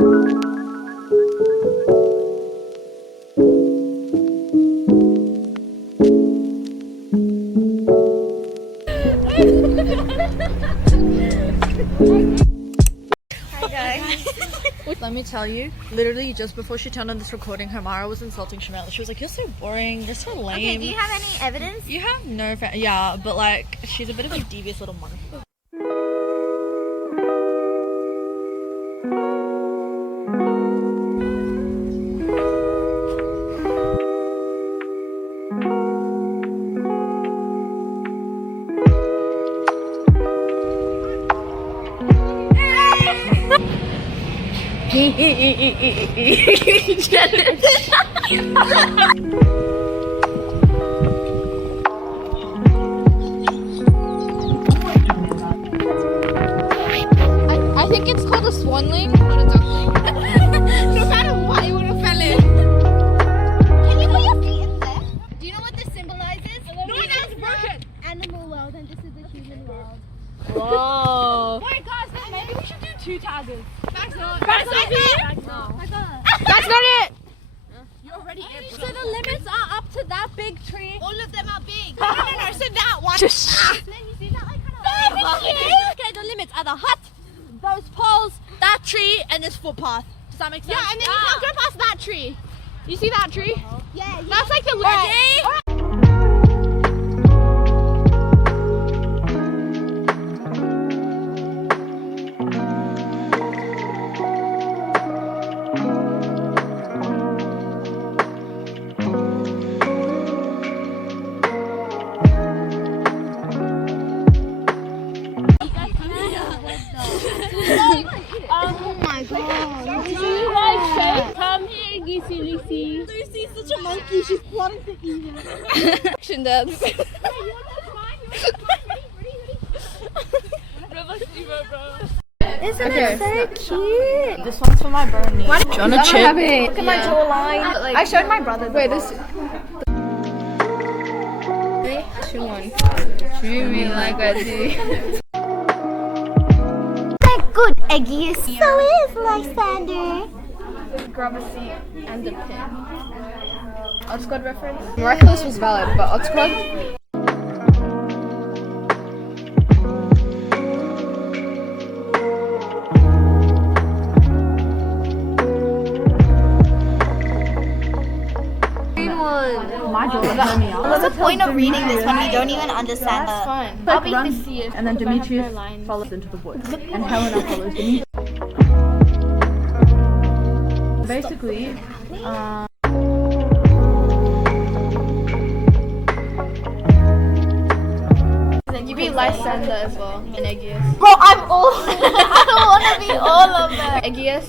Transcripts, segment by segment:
Let me tell you, literally just before she turned on this recording, Mara was insulting Shumaylah. She was like, "You're so boring, you're so lame." Okay, do you have any evidence? You have no yeah, but like, she's a bit of a devious little monkey. I think it's called a swanling, not a duckling. No matter what, it would have fell in. Can you put your feet in there? Do you know what this symbolizes? No, that's broken. Animal world, and this is the human world. Whoa. Wait, guys, then maybe we should do 2 tigers. That's not That's it. That's not it. You're already in. So the limits are up to that big tree. All of them are big. No, so that one. Just. Then you see that like kind of. Okay, the limits are the hut, those poles, that tree, and this footpath. Does that make sense? Yeah, and then you can't go past that tree. You see that tree? Yeah, That's like the limit. Oh my god. Come here, Lucy, Lucy. Lucy's such a monkey, she's plotting to eat it. Action dance. Isn't it so cute? This one's for my brownie. Do you want a chip? Look at my jawline. I showed my brother. Wait, this. 3, 2, 1. Treat me like I do. That good, Eggy. So is Lysander. Grab a seat and a pin. Odd squad reference. Miraculous was valid, but Odd squad. What's the point of reading this when we don't even understand the... Fine. I'll be and then Demetrius follows into the woods, and Helena follows Demetrius. Basically, You be Lysander as well. And Eggius. Bro, I'm all... I don't want to be all of them. Eggius.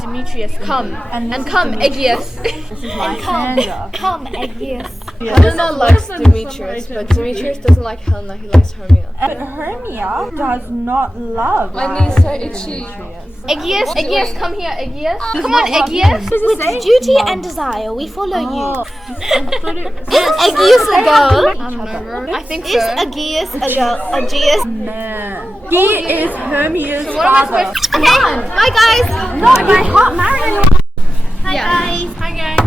Demetrius, come. And come, Eggius. this is Lysander. Come, Eggius. Helena likes Demetrius, but Demetrius doesn't like Helena, he likes Hermia. But Hermia does not love My knee's so itchy. Eggius, Eggius, come here, Eggius. Come on, Eggius. with duty and desire, we follow you. Is Eggius a girl? I don't know, bro. I think Is so. Eggius a girl? Eggius? Man. He is Hermia's What am I father. supposed to Okay, bye guys. No, you can't marry anyone. Hi guys. Hi, gang.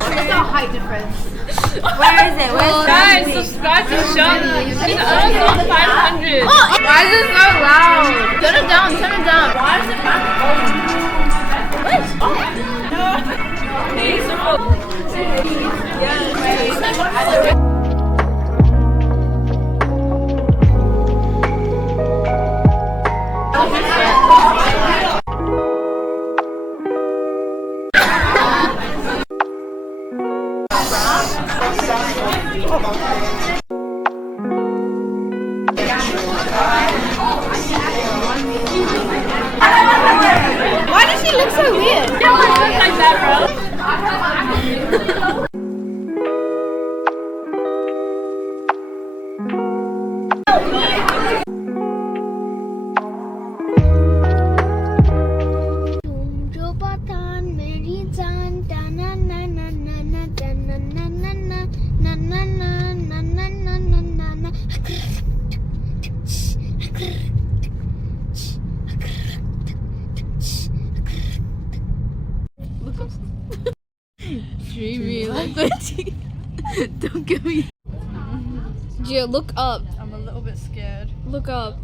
There's no height difference. Where is it? Where's Guys, subscribe to the show. It's almost 500. Why is it so loud? Turn it down, turn it down. Why is it back? Why does she look so weird? Like that, bro. Gia, look up. I'm a little bit scared. Look up.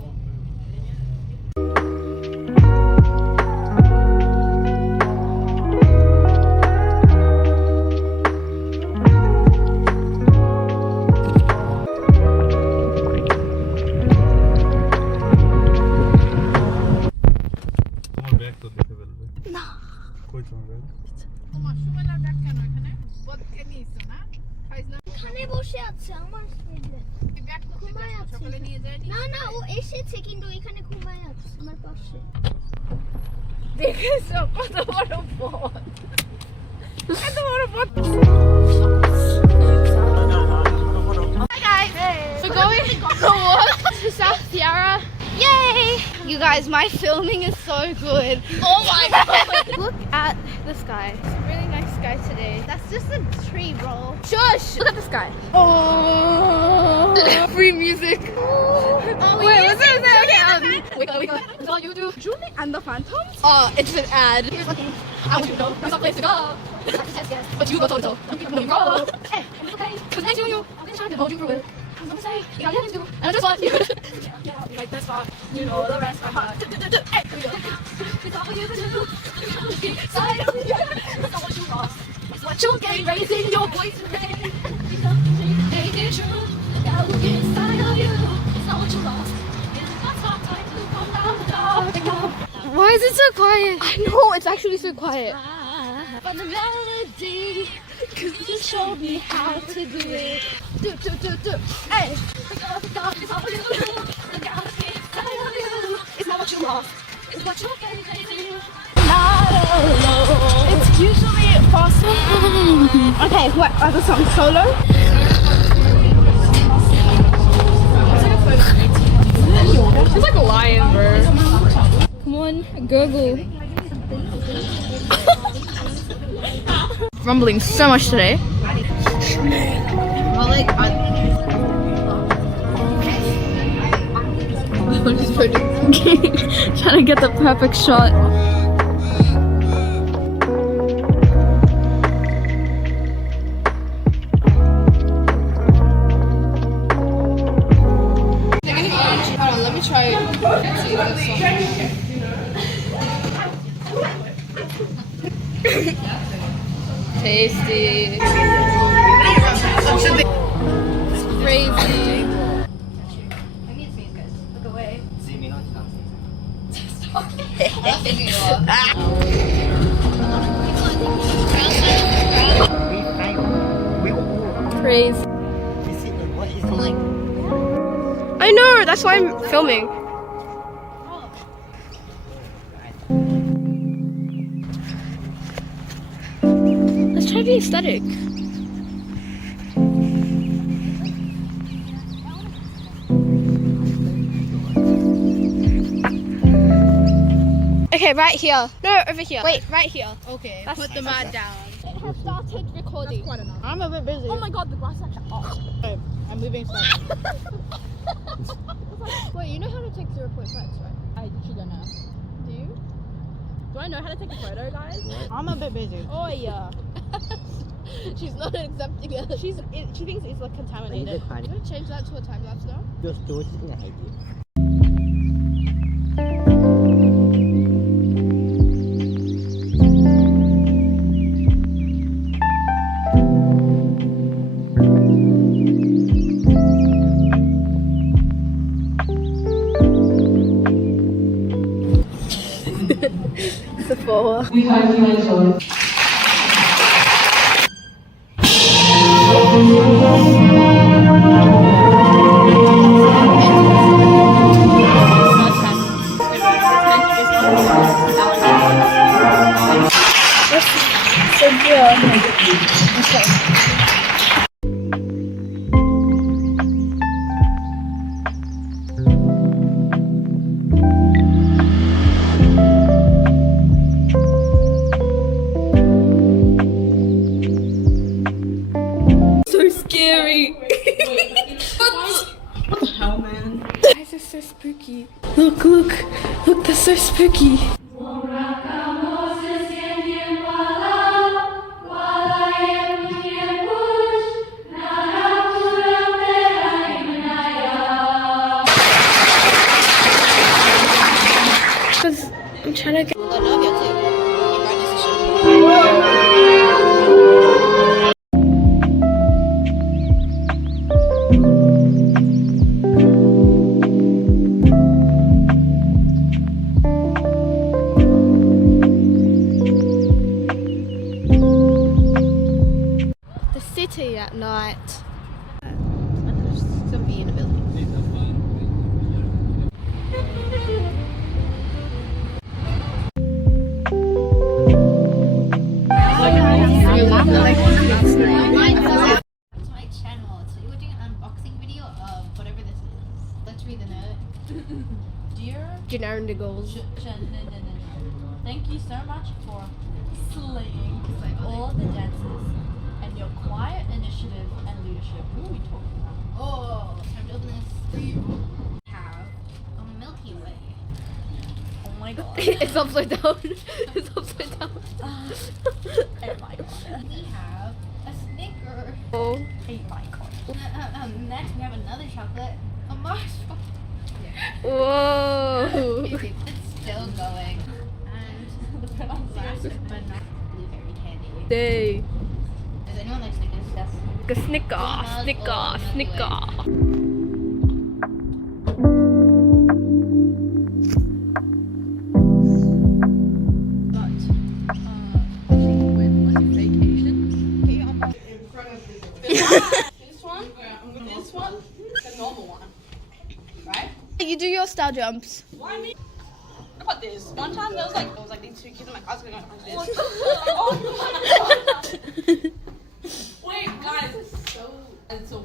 এখানে বসে আছে আমার সাইডে ঘুমায় আছে না না ও এসেছে কিন্তু এখানে ঘুমায় আছে আমার পাশে দেখেছো কত বড় বট কত বড় বট Hi guys, we're going to South Sierra. Yay! You guys, my filming is so good. Oh my god! Look at the sky. It's a really nice sky today. That's just a tree, bro. Shush! Look at the sky. Oh! Free music. Oh, wait, what's it? Okay, wake up, wake up. That's all you do. Julie and the Phantoms? Oh, it's an ad. Here's one thing. I want you to know there's no place to go. Yes, yes, but you go toe-to-toe. Don't keep moving, grow. Hey, I'm okay. Cause next to you, I'm gonna try to hold you through it. I'm gonna say, you got nothing to do, and I just want you to get out like this spot. You know the rest are hot. Hey, it's all you can do. Side of you. It's not what you lost. It's what you gain. Raising your voice and rain. Make it true. Gotta look inside of you. It's not what you lost. It's not time to come down the door. Why is it so quiet? I know, it's actually so quiet. But the melody, cause you showed me how to do it. Do. Hey! It's all you. The galaxy inside of you. It's not what you lost. It's what you're getting. Not alone. It's usually possible. Okay, what other song? Solo? It's like a lion, bro. Come on, gurgle. Rumbling so much today. Well, like, trying to get the perfect shot. Hold on, let me try it. Tasty. It's crazy. Praise. I know, that's why I'm filming. Let's try to be aesthetic. Okay, right here. No, over here. Wait, right here. Okay, That's put the mat down. It has started recording. Quite enough. I'm a bit busy. Oh my god, the grass is actually off. Okay, I'm moving slow. Wait, you know how to take 0.5, right? I actually don't know. Do you? Do I know how to take a photo, guys? I'm a bit busy. Oh yeah. She's not accepting it. She thinks it's like contaminated. I'm gonna change that to a time lapse now. Just do it in a idea. Before. So scary. What the hell, man? Why is this so spooky? Look, that's so spooky. trying to get. I love you too. The city at night. Somebody in a building. My channel. So we're doing an unboxing video of whatever this is. Let's read the note. Dear Generic goals. thank you so much for slaying all the dances and your quiet initiative and leadership. Who are we talking about? Oh, time to open this. We have a Milky Way. Oh my god. It's upside down. It's upside down. Oh my god. We have a Snicker. Oh my god. Next we have another chocolate. A marshmallow. Whoa. It's still going. And last but not blueberry candy. Day. Does anyone like Snickers? Yes. Snicker. This one, the normal one, right? You do your style jumps. Why me? What about this? One time there was like these two kids in my class going like this. Wait, guys, it's so.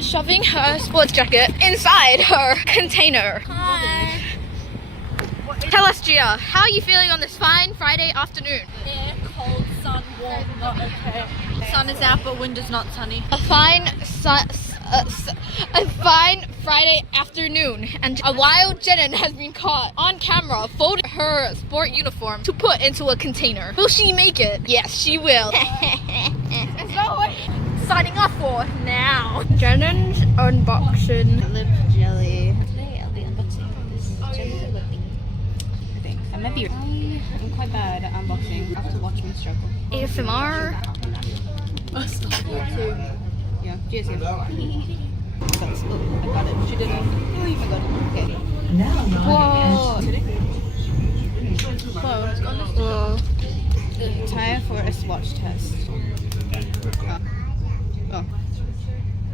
Shoving her sports jacket inside her container. Hi. Tell us, Gia, how are you feeling on this fine Friday afternoon? Air, cold, sun, warm, not okay. Sun is out, but wind is not sunny. A fine Friday afternoon, and a wild Jenin has been caught on camera folding her sport uniform to put into a container. Will she make it? Yes, she will. That's not what I'm signing up for now. Jenin's unboxing lip jelly. Today I'll be unboxing this jelly lip thingy. I think I might be. I'm quite bad at unboxing. I have to watch me struggle. ASMR. Yeah, cheers. I got it. She didn't. Oh, I got it. Okay. Whoa. Whoa. Time for a swatch test. Oh.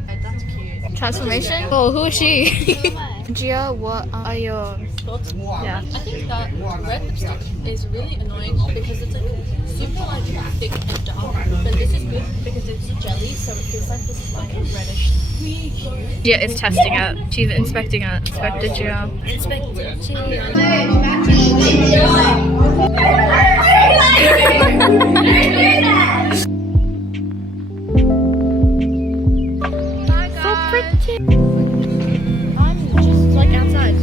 That's cute. Transformation? Oh, who is she? Gia, what are your Thoughts? yeah? I think that red lipstick is really annoying because it's like super like thick and dark. But this is good because it's jelly, so it feels like this like reddish. Yeah, it's testing it. She's inspecting it. Inspector Gia. So pretty. I'm just like outside.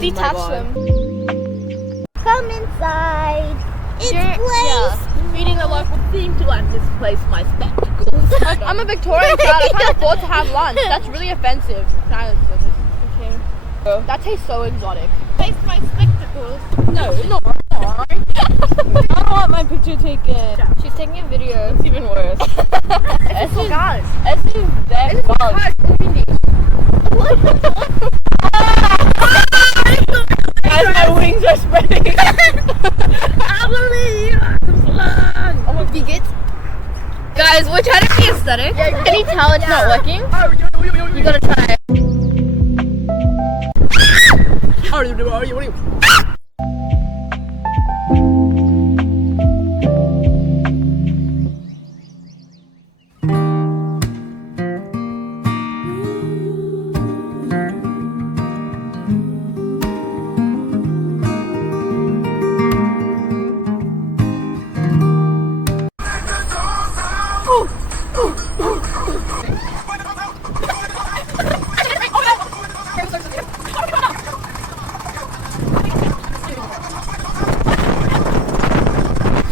Detach them. Come inside. It's Yeah. place. Reading the local theme to lunch this place my spectacles. I'm a Victorian child. I can't afford to have lunch. That's really offensive. Okay. That tastes so exotic. Taste my spectacles. No, it's not. I don't want my picture taken. She's taking a video. It's even worse. It's for guys. It's in their guys. Guys, my wings are spreading. I believe I can fly. Guys, we're trying to be already tell it's not working? You gotta try.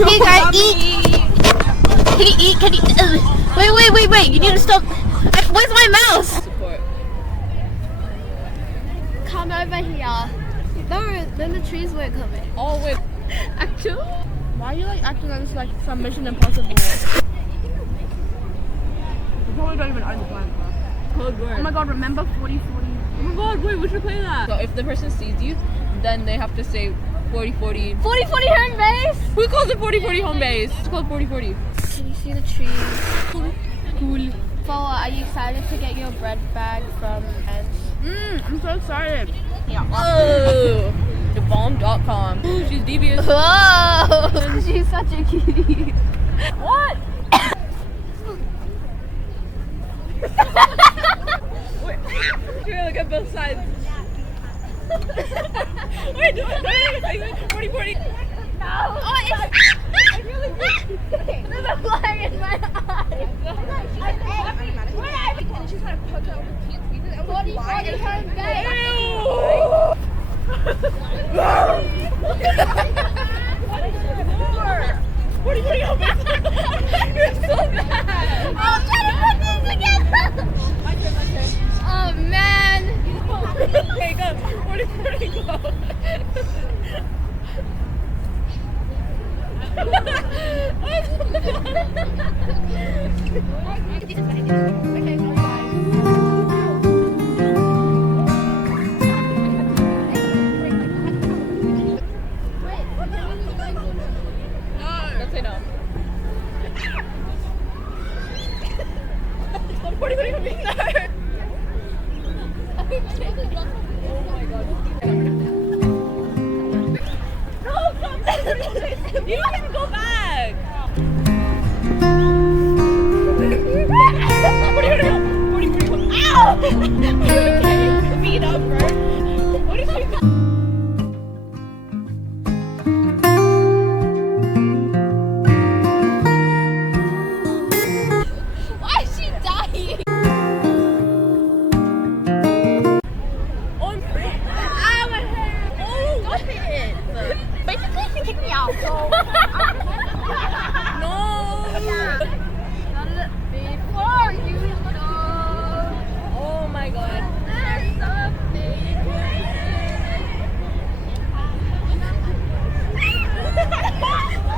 Hey guys, eat! Can you eat? Can you? Wait! You need to stop. Where's my mouse? Support. Come over here. No, then the trees won't come in. Oh wait. Actually? Why are you like acting like it's like some Mission Impossible? You probably don't even own the planet. Code word. Oh my god, remember 40-40? Oh my god, wait, we should play that. So if the person sees you, then they have to say 40-40. 40-40 home base! Who calls it 40-40 home base? It's called 40-40. Can you see the trees? Cool. Foa, are you excited to get your bread bag from Eds? I'm so excited. Yeah. Oh, thebomb.com. Ooh, she's devious. Whoa! She's such a cutie. What? Wait, here, look at both sides. Wait, 40-40. No! Oh, it's... There's a fly in my eye. And she's trying to poke out with kids. 40-40 home base. You're so bad. I'm trying to put these together. My turn. Oh man. Okay, go. 40-40, go. Let's say no. Stop 40-40 for me. No. Oh my god. No, stop that. You don't even go back. 40-40. Ow! Okay, beat up first. What is she doing? Why is she dying? Oh, my hair. Oh, stop it. Basically, she kicked me out. So No. before you go, Oh my god. there's something.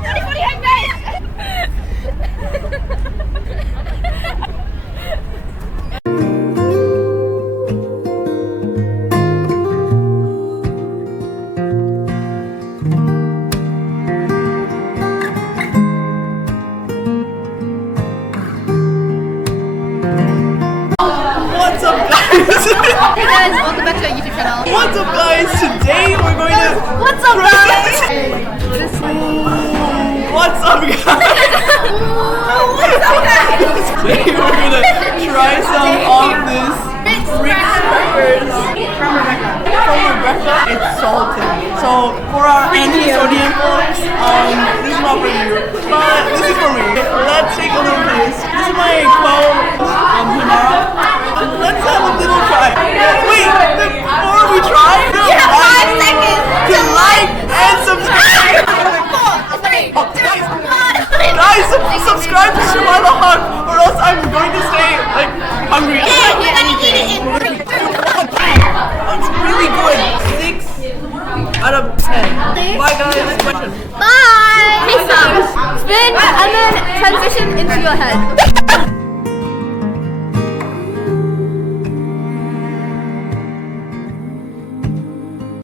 40-40 home base. What's up, guys? Hey guys, welcome back to our YouTube channel. What's up, guys? Today we're going to. What's up, guys? What's up, guys? Today we're gonna try some of this Rick's peppers from Rebecca. It's salted. So for our anti-sodium folks, this is not for you, but this is for me. Let's take a little taste. This is my Himara. Let's have a little try. Wait, before we try, You have 5 seconds to like and subscribe. 4, 3, 2, 1. Guys, subscribe to Shumaylah Hawk, or else I'm going to stay like hungry. You're gonna eat it in 3, 2, 1. It's really good. 6 out of 10. Bye, guys. Bye. Peace out. Spin and then transition into your head.